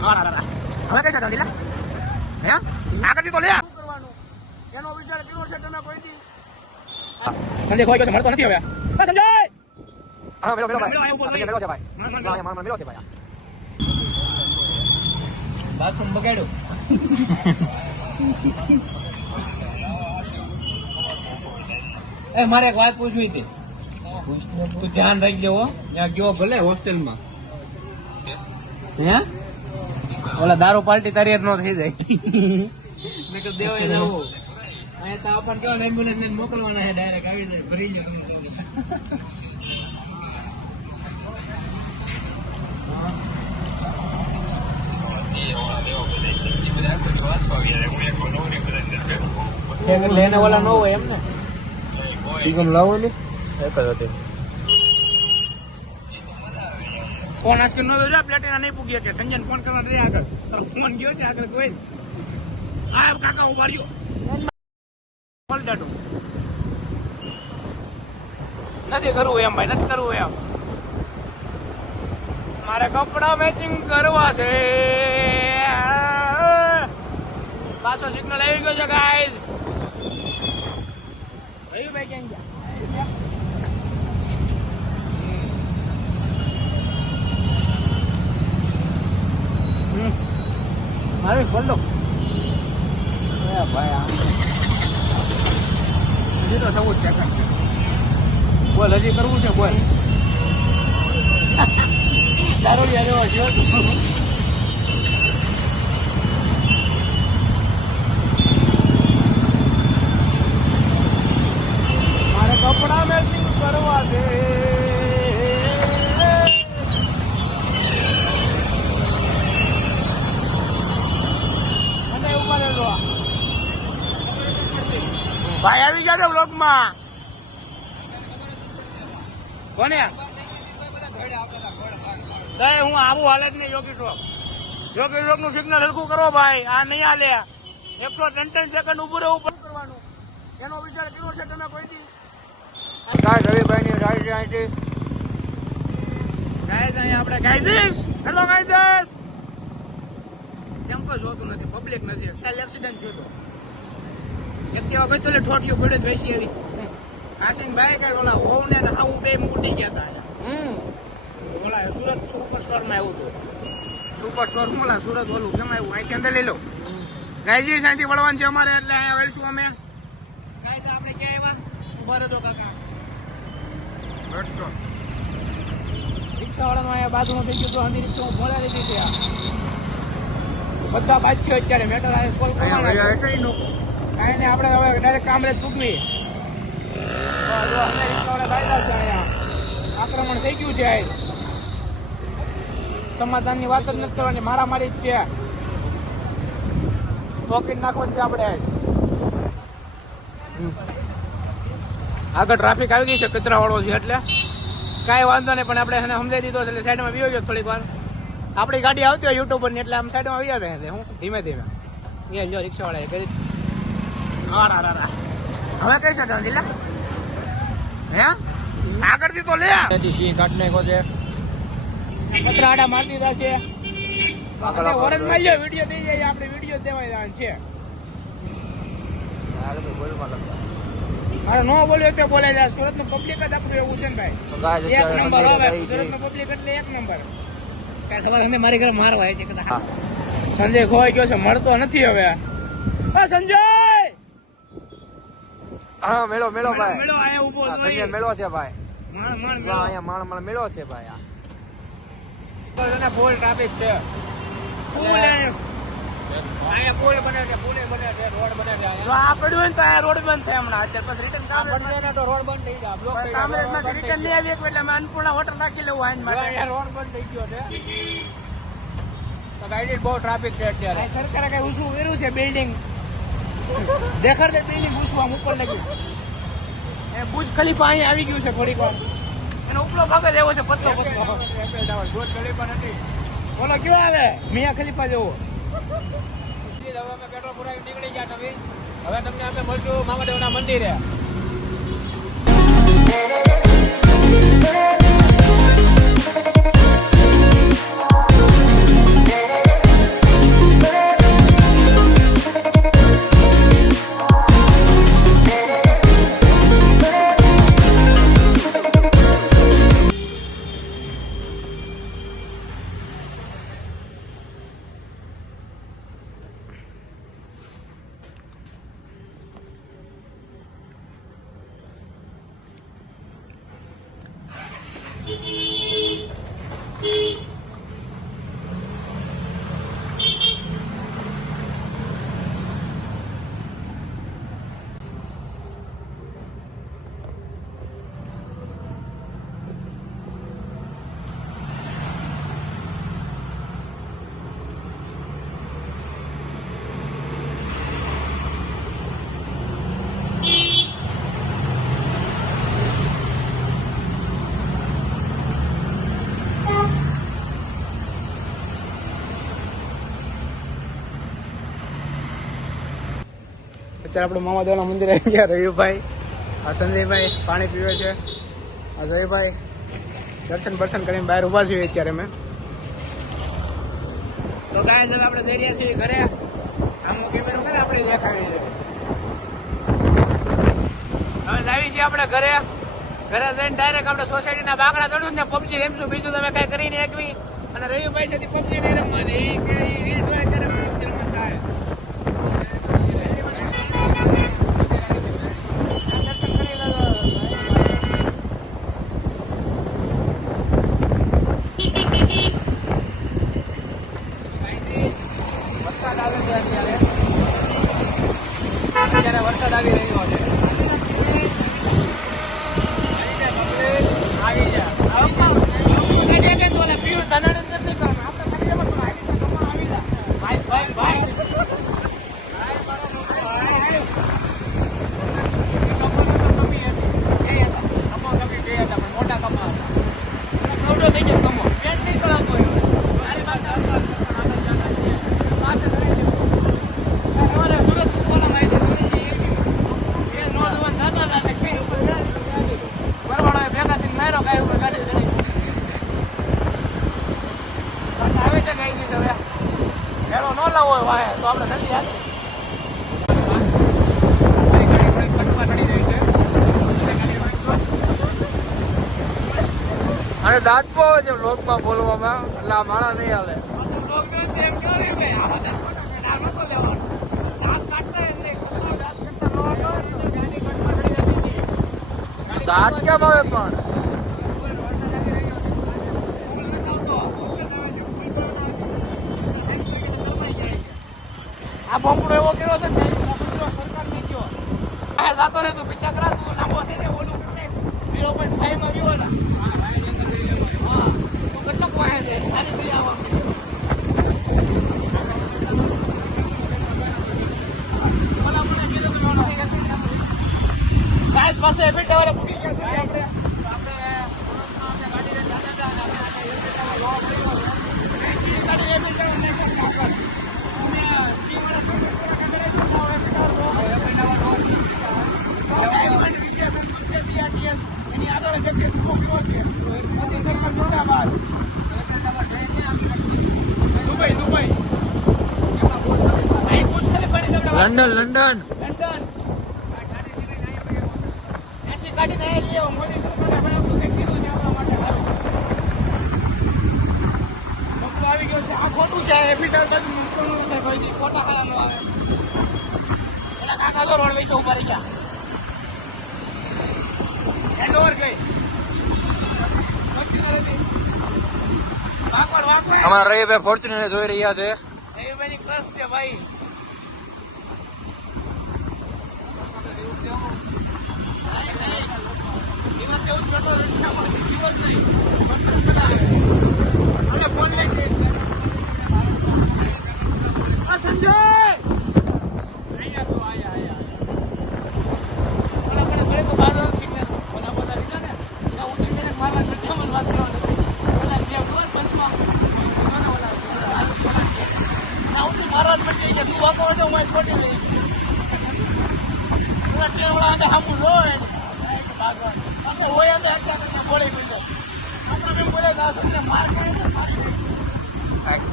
હવે કઈ જતા દિલા હે આગળથી તો લે કરવાનું એનો વિચાર કર્યો છે તમે કોઈ દી સંજય કોઈ કે મળતો નથી હવે સંજય હા મેલો ભાઈ મેલો છે ભાઈ મેલો છે ભાઈ બાથરૂમ બગાડ્યો એ મારે એક વાત પૂછવી હતી તું ધ્યાન રાખજો હો ત્યાં ગયો ભલે હોસ્ટેલમાં હે ઓલા દારૂ પાર્ટી તારી નો થઈ જાય મેં કહ્યું દેવાય જવું અહીંયા તો આપણને કેવું એમ્બ્યુલન્સ ને મોકલવાના છે ડાયરેક્ટ આવી જાય ભરી જાય લેને વાળા ન હોય એમ ને લાવો ને ફોન આજકાલ નો પ્લેટિના નહીં પૂગ્યા કે સંજય ફોન કરવા દે આગળ ફોન ગયો છે આગળ કોઈ આ કાકા ઉભાર્યો બોલ દાડો નથી કરવું એમ ભાઈ નથી કરવું એમ મારે કપડા મેચિંગ કરવા છે પાછો સિગ્નલ આવી ગયો છે ગાઈઝ ભાઈ કેમ ગયા મારે બોલો ભાઈ હજી તો સવું જ છે બોલ હજી કરવું છે બોલ તારો યાર જો મારે કપડા મેચિંગ કરવા છે ભાઈ આવી ગયા બ્લોગ માં કોને હું આવું હાલે જ નહીં યોગી શોપ નું સિગ્નલ હલકું કરો ભાઈ આ નહીં હાલે 163 સેકન્ડ ઉભું રહેવું પણ કરવાનું એનો વિચાર કર્યો છે તમે કોઈ દી રવિભાઈ ની રાઈડ આપણે ગાઈઝીસ હેલો ગાઈઝીસ કેમ કોઈ જોતું નથી પબ્લિક નથી એક્સિડન્ટ જોતો એક તેવા ભાઈ તો ઠોઠિયો પડે જ બેસી આવી આસિન ભાઈ કઈ ઓલા હોવ ને આવું બે ઉડી ગયા હતા ઓલા સુરત સુપર સ્ટોર માં આવ્યું હતું સુપર સ્ટોર માં સુરત ઓલું કેમ આવ્યું અહીંથી અંદર લઈ લો ગાયજી સાંજથી વળવાનું છે અમારે એટલે અહીંયા વળશું અમે ગાય આપણે ક્યાં આવ્યા ઉભા રહેતો કાકા રિક્ષા વાળાનો અહીંયા બાજુમાં થઈ ગયું તો હંધી રિક્ષા ભોળા લીધી છે બધા બાદ છે અત્યારે મેટર આ સોલ્વ કરવાના કાંઈ નહીં આપણે હવે ડાયરેક્ટ કામરેજ ચૂકવી આક્રમણ થઈ ગયું છે સમાધાનની વાત જ નથી કરવાની મારામારી જ છે પોકેટ નાખવાનું છે આપણે આગળ ટ્રાફિક આવી ગઈ છે કચરા વાળો છે એટલે કાંઈ વાંધો નહીં પણ આપણે એને સમજાવી દીધો છે એટલે સાઈડમાં વી ગયો થોડીક વાર આપણી ગાડી આવતી હોય યુટ્યુબર ની એટલે આમ સાઈડમાં આવી જાય હું ધીમે ધીમે એ જો રિક્ષા વાળા કરી હવે કઈ છે દિલા હે આગળથી તો લે સિંહ કાઢ નાખ્યો છે કચરા આડા મારી દીધા છે ઓરેન્જ માં વિડીયો થઈ જાય આપણે વિડીયો દેવાય છે મારે નો બોલ્યો એટલે બોલે છે સુરત નું પબ્લિક જ આપણું એવું છે ને ભાઈ એક નંબર હવે સુરત નું પબ્લિક એટલે એક નંબર કઈ ખબર અમે મારી ઘરે મારવા છે સંજય ખોવાઈ ગયો છે મળતો નથી હવે સંજય હા મેળો ભાઈ મેળો અહીંયા ઉભો સંજય મેળો છે ભાઈ અહીંયા માણ મેળો છે ભાઈ ફૂલ ટ્રાફિક છે અહીંયા પુલ બને છે રોડ બને છે જો આ પડ્યું ને તો અહીંયા રોડ બંધ થાય હમણાં અત્યારે પછી રિટર્ન કામરેજ તો રોડ બંધ થઈ જાય બ્લોક થઈ જાય કામરેજમાં રિટર્ન નહીં આવી એટલે મેં અન્નપૂર્ણા હોટલ રાખી લેવું આઈન માટે અહીંયા રોડ બંધ થઈ ગયો છે તો ગાઈડેડ બહુ ટ્રાફિક છે અત્યારે સરકારે કઈ ઊંચું કર્યું છે બિલ્ડિંગ દેખાડ દે બિલ્ડિંગ ઊંચું આમ ઉપર લગી એ બુજ ખલીફા અહીંયા આવી ગયું છે થોડીક વાર એનો ઉપલો ભાગ જ એવો છે પત્તો બુજ ખલીફા નથી બોલો કયો આવે મિયા ખલીફા જેવો હવે અમે પેટ્રોલ પુરાવી નીકળી ગયા નવી હવે તમને અમે મળશું મામાદેવના મંદિરે અત્યારે આપણે મામાદેવના મંદિરે આવી ગયા. રવિભાઈ, આ સંજયભાઈ પાણી પીવે છે, આ જયભાઈ દર્શન બર્શન કરીને બહાર ઊભા છીએ અત્યારે અમે. તો ગાય હવે આપણે જઈ રહ્યા છીએ ઘરે. આમ કેમેરો કરે આપણે દેખાડી છે. હવે આવી છીએ આપણે ઘરે. ઘરે જઈને ડાયરેક્ટ આપણે સોસાયટીના બાકડા ચડું ને પબજી રમશું. બીજું તમે કઈ કરીને એકવી. અને રવિભાઈ સાથે પબજી નહીં રમવાની. એ રીલ જોયા ત્યારે પબજી રમવા થાય. વરસાદ આવી રહ્યો છે. મોટા કપા થઈ ગયો કમો પેન્ટ નહીં કરાતો તો આપણે જલ્દી હાલ. અને દાંત બહુ છે લોકમાં બોલવામાં, એટલે આ માણા નહીં હાલે. દાંત કેમ આવે પણ આ બમ્પડો એવો કેવો છે ને સરકાર ને કયો આ જાતો રે તું પીછા કરા તું લાંબો થઈ જાય ઓલું 0.5 માં આવ્યો ને. હા તું કેટલો કોહે છે સારી થઈ આવા સાહેબ પાસે બેટા વાળા પૂરી ગયા છે. આપણે ગાડી લઈને લંડન લંડન એથી કાઢીને આવી મોદી સરકારે કીધું છે આપણા માટે આવી ગયો છે. આ ખોટું છે. એફિટર બાજુ મૂકવાનું છે ભાઈ, ખોટા ખાવાનું આવે. એના કાકા તો રોડ વેચો ઉભા રહી ગયા. હેન્ડઓવર ગઈ અમારા રવિભાઈ ફોર્ચ્યુનર જોઈ રહ્યા છે. રવિભાઈ ની ક્રશ છે ભાઈ. સંજય મહારાજ પછી તું વાપરો તો હું છોડી લઈ સામું લો હોય બોલે બોલે માર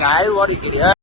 ગાય વાળી કરી